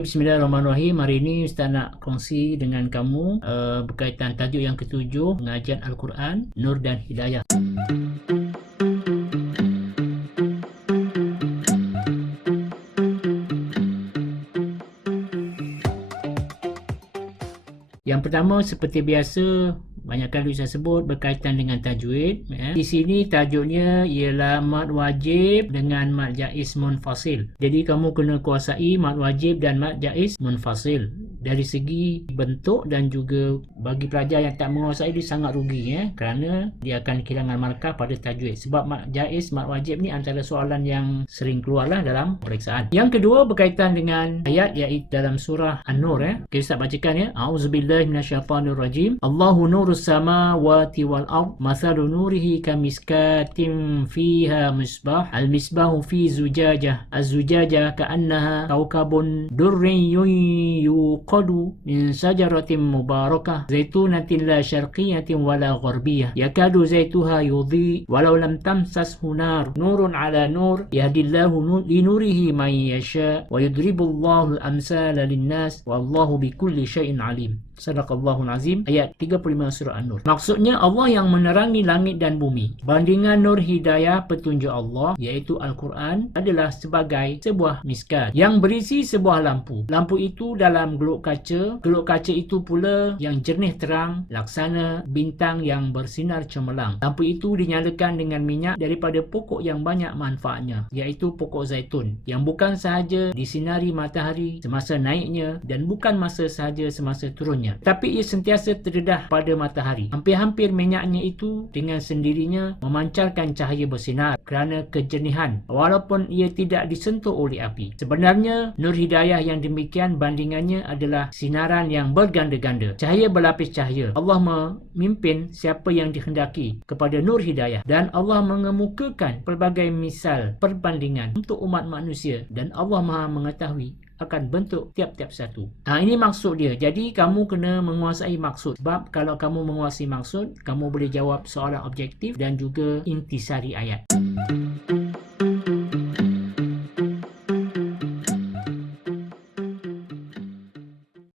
Bismillahirrahmanirrahim. Hari ini Ustaz nak kongsi dengan kamu berkaitan tajuk yang ketujuh, pengajian Al-Quran, Nur dan Hidayah. Yang pertama, seperti biasa, banyak kali saya sebut berkaitan dengan tajwid. Di sini tajuknya ialah mad wajib dengan mad jaiz munfasil. Jadi kamu kena kuasai mad wajib dan mad jaiz munfasil. Dari segi bentuk dan juga bagi pelajar yang tak menguasai dia sangat rugi kerana dia akan kehilangan markah pada tajwid. Sebab mad jaiz, mad wajib ni antara soalan yang sering keluarlah dalam peperiksaan. Yang kedua berkaitan dengan ayat iaitu dalam surah An-Nur. Kita Ustaz bacakan A'udzubillahi minasyaitanirrajim. Allahu nurus samawati wal ard mathalu nurihi kamiskatin fiha misbah al-misbahu fi zujajah az-zujajah ka'annaha kawkabun durriyun yuqadu min sajaratin mubarakah zaitunatin la syarqiyatin wala gharbiyah yakadu zaituha yudhi walau lam tamsashu nar nurun ala nur yahdillahu linurihi man yasha wa yudribullahu al-amsala linnas wallahu bikulli syai'in alim. Sadaqallahul azim. Ayat 35 surah An-Nur. Maksudnya Allah yang menerangi langit dan bumi. Bandingan nur hidayah petunjuk Allah iaitu Al-Quran adalah sebagai sebuah miskat yang berisi sebuah lampu. Lampu itu dalam geluk kaca. Geluk kaca itu pula yang jernih terang laksana bintang yang bersinar cemerlang. Lampu itu dinyalakan dengan minyak daripada pokok yang banyak manfaatnya iaitu pokok zaitun yang bukan sahaja disinari matahari semasa naiknya dan bukan masa sahaja semasa turunnya, tapi ia sentiasa terdedah pada matahari. Hampir-hampir minyaknya itu dengan sendirinya memancarkan cahaya bersinar kerana kejernihan walaupun ia tidak disentuh oleh api. Sebenarnya nur hidayah yang demikian bandingannya adalah sinaran yang berganda-ganda. Cahaya berlapis cahaya. Allah memimpin siapa yang dikehendaki kepada nur hidayah dan Allah mengemukakan pelbagai misal perbandingan untuk umat manusia dan Allah Maha mengetahui akan bentuk tiap-tiap satu. Ini maksud dia. Jadi kamu kena menguasai maksud. Sebab kalau kamu menguasai maksud, kamu boleh jawab soalan objektif dan juga intisari ayat.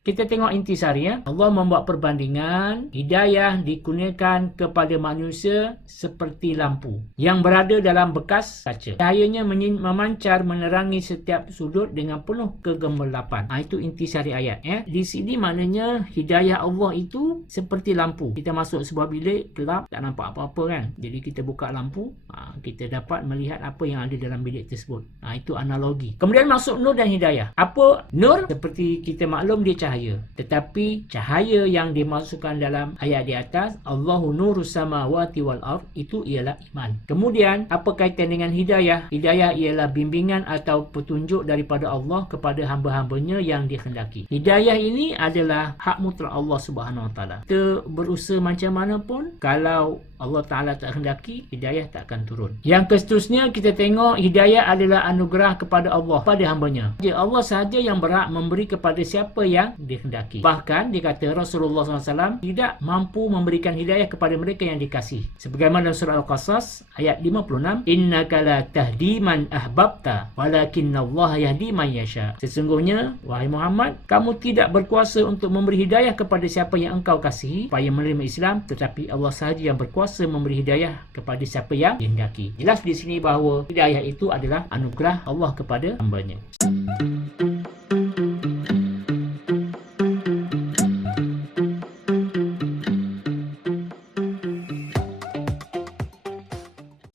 Kita tengok intisari Allah membuat perbandingan hidayah dikurniakan kepada manusia seperti lampu yang berada dalam bekas kaca. Cahayanya memancar menerangi setiap sudut dengan penuh kegemilapan. Itu intisari ayat. Di sini maknanya hidayah Allah itu seperti lampu. Kita masuk sebuah bilik gelap, tak nampak apa-apa kan. Jadi kita buka lampu, kita dapat melihat apa yang ada dalam bilik tersebut. Itu analogi. Kemudian masuk nur dan hidayah. Apa nur? Seperti kita maklum dia cahaya. Tetapi cahaya yang dimasukkan dalam ayat di atas, Allahu nurus samawati wal ard, itu ialah iman. Kemudian apa kaitan dengan hidayah? Hidayah ialah bimbingan atau petunjuk daripada Allah kepada hamba-hambanya yang dikehendaki. Hidayah ini adalah hak mutlak Allah Subhanahu Wa Taala. Kita berusaha macam mana pun, kalau Allah Ta'ala tak hendaki, hidayah tak akan turun. Yang seterusnya kita tengok hidayah adalah anugerah kepada Allah pada hambanya. Allah sahaja yang berhak memberi kepada siapa yang dikehendaki. Bahkan dikata Rasulullah SAW tidak mampu memberikan hidayah kepada mereka yang dikasih. Sebagaimana dalam surah Al-Qasas ayat 56, innaka la tahdi man ahbabta walakinallaha yahdi man yasha. Sesungguhnya wahai Muhammad, kamu tidak berkuasa untuk memberi hidayah kepada siapa yang engkau kasihi supaya menerima Islam, tetapi Allah sahaja yang berkuasa memberi hidayah kepada siapa yang dikehendaki. Jelas di sini bahawa hidayah itu adalah anugerah Allah kepada hambanya.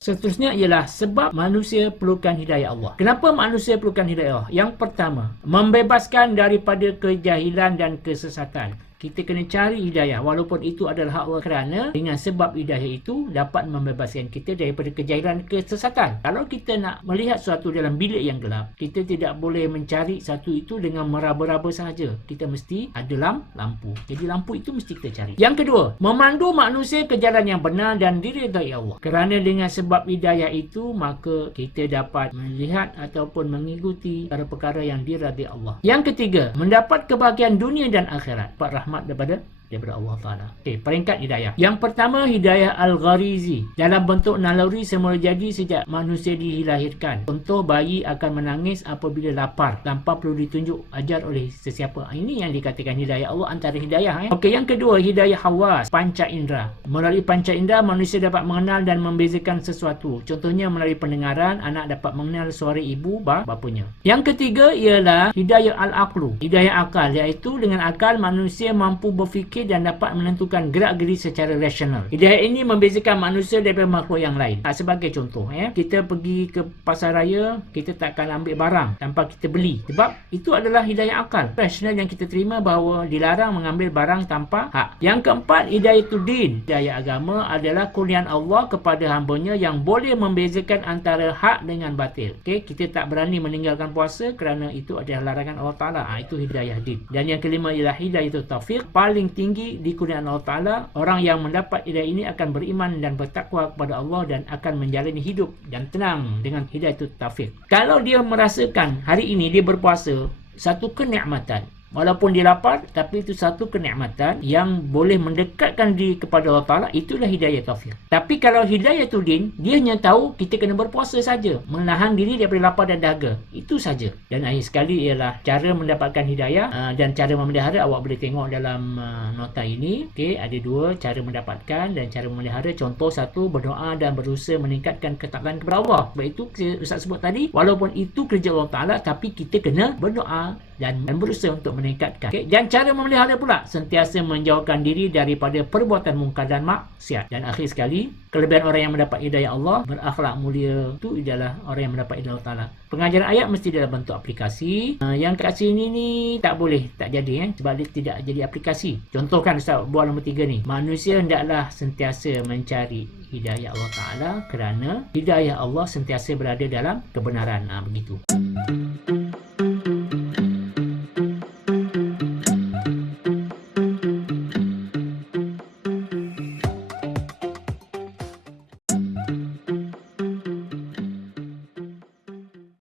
Seterusnya ialah sebab manusia perlukan hidayah Allah. Kenapa manusia perlukan hidayah Allah? Yang pertama, membebaskan daripada kejahilan dan kesesatan. Kita kena cari hidayah walaupun itu adalah hak Allah, kerana dengan sebab hidayah itu dapat membebaskan kita daripada kejahilan kesesatan. Kalau kita nak melihat sesuatu dalam bilik yang gelap, kita tidak boleh mencari satu itu dengan meraba-raba sahaja. Kita mesti ada lampu. Jadi lampu itu mesti kita cari. Yang kedua, memandu manusia ke jalan yang benar dan diridai Allah. Kerana dengan sebab hidayah itu, maka kita dapat melihat ataupun mengikuti perkara-perkara yang diridai Allah. Yang ketiga, mendapat kebahagiaan dunia dan akhirat. Rahmat daripada daripada Allah Ta'ala. Okey, peringkat hidayah. Yang pertama, hidayah al-gharizi. Dalam bentuk naluri semula jadi sejak manusia dilahirkan. Contoh, bayi akan menangis apabila lapar tanpa perlu ditunjuk ajar oleh sesiapa. Ini yang dikatakan hidayah Allah, antara hidayah. Okey, yang kedua, hidayah hawas, panca indera. Melalui panca indera, manusia dapat mengenal dan membezakan sesuatu. Contohnya, melalui pendengaran, anak dapat mengenal suara ibu bapanya. Yang ketiga ialah hidayah al-aqlu. Hidayah akal, iaitu dengan akal manusia mampu berfikir dan dapat menentukan gerak-geri secara rasional. Hidayah ini membezakan manusia daripada makhluk yang lain. Sebagai contoh, kita pergi ke pasar raya, kita takkan ambil barang tanpa kita beli. Sebab itu adalah hidayah akal. Rasional yang kita terima bahawa dilarang mengambil barang tanpa hak. Yang keempat, hidayatuddin. Hidayah agama adalah kurniaan Allah kepada hambanya yang boleh membezakan antara hak dengan batil. Okey, kita tak berani meninggalkan puasa kerana itu adalah larangan Allah Ta'ala. Itu hidayah din. Dan yang kelima ialah hidayah taufiq. Paling tinggi di kurniaan Allah Ta'ala, orang yang mendapat hidayah ini akan beriman dan bertakwa kepada Allah dan akan menjalani hidup dan tenang dengan hidayah taufiq. Kalau dia merasakan hari ini dia berpuasa, satu kenikmatan. Walaupun dia lapar, tapi itu satu kenikmatan yang boleh mendekatkan diri kepada Allah Ta'ala. Itulah hidayah taufiq. Tapi kalau hidayah tudin, dia hanya tahu kita kena berpuasa saja, menahan diri daripada lapar dan dahaga. Itu saja. Dan akhir sekali ialah cara mendapatkan hidayah dan cara memelihara. Awak boleh tengok dalam nota ini. Okey, ada dua cara mendapatkan dan cara memelihara. Contoh satu, berdoa dan berusaha meningkatkan ketaatan kepada Allah. Sebab itu Ustaz sebut tadi, walaupun itu kerja Allah Ta'ala, tapi kita kena berdoa dan berusaha untuk meningkatkan. Okay. Dan cara memelihara pula, sentiasa menjauhkan diri daripada perbuatan mungkar dan maksiat. Dan akhir sekali, kelebihan orang yang mendapat hidayah Allah, berakhlak mulia, itu adalah orang yang mendapat hidayah Allah Ta'ala. Pengajaran ayat mesti dalam bentuk aplikasi. Yang kat sini ni tak boleh, tak jadi sebab dia tidak jadi aplikasi. Contohkan Ustaz buat nombor 3 ni. Manusia hendaklah sentiasa mencari hidayah Allah Ta'ala kerana hidayah Allah sentiasa berada dalam kebenaran. Begitu.